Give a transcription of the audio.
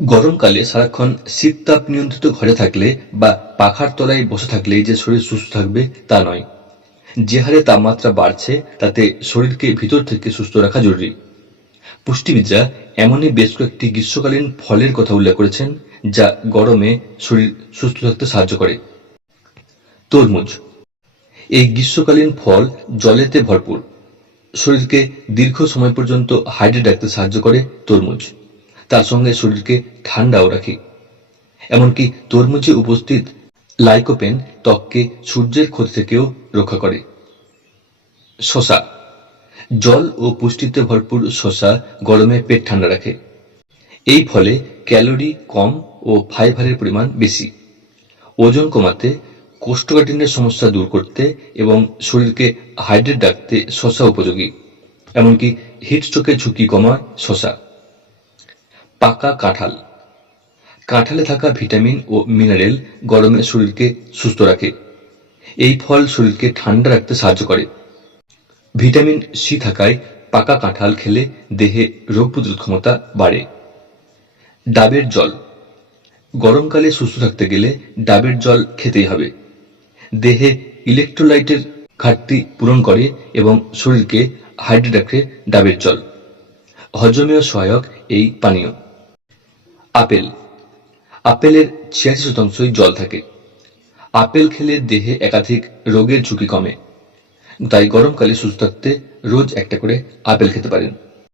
গরমকালে সারাক্ষণ শীত তাপ নিয়ন্ত্রিত ঘরে থাকলে বা পাখার তলায় বসে থাকলেই যে শরীর সুস্থ থাকবে তা নয়। যে হারে তাপমাত্রা বাড়ছে, তাতে শরীরকে ভিতর থেকে সুস্থ রাখা জরুরি। পুষ্টিবিদরা এমনই বেশ কয়েকটি গ্রীষ্মকালীন ফলের কথা উল্লেখ করেছেন, যা গরমে শরীর সুস্থ থাকতে সাহায্য করে। তরমুজ। এই গ্রীষ্মকালীন ফল জলেতে ভরপুর। শরীরকে দীর্ঘ সময় পর্যন্ত হাইড্রেট রাখতে সাহায্য করে তরমুজ। তার সঙ্গে শরীরকে ঠান্ডাও রাখে। এমনকি তরমুজে উপস্থিত লাইকোপেন ত্বককে সূর্যের ক্ষতি থেকেও রক্ষা করে। শশা। জল ও পুষ্টিতে ভরপুর শশা গরমে পেট ঠান্ডা রাখে। এই ফলে ক্যালোরি কম ও ফাইবারের পরিমাণ বেশি। ওজন কমাতে, কোষ্ঠকাঠিন্যের সমস্যা দূর করতে এবং শরীরকে হাইড্রেট রাখতে শশা উপযোগী। এমনকি হিটস্ট্রোকের ঝুঁকি কমায় শশা। পাকা কাঁঠাল। কাঁঠালে থাকা ভিটামিন ও মিনারেল গরমে শরীরকে সুস্থ রাখে। এই ফল শরীরকে ঠান্ডা রাখতে সাহায্য করে। ভিটামিন সি থাকায় পাকা কাঁঠাল খেলে দেহে রোগ প্রতিরোধ ক্ষমতা বাড়ে। ডাবের জল। গরমকালে সুস্থ থাকতে গেলে ডাবের জল খেতেই হবে। দেহে ইলেকট্রোলাইটের ঘাটতি পূরণ করে এবং শরীরকে হাইড্রেট রাখে ডাবের জল। হজমেও সহায়ক এই পানীয়। আপেল। আপেলের ছিয়াশি শতাংশই জল থাকে। আপেল খেলে দেহে একাধিক রোগের ঝুঁকি কমে। তাই গরমকালে সুস্থ থাকতে রোজ একটা করে আপেল খেতে পারেন।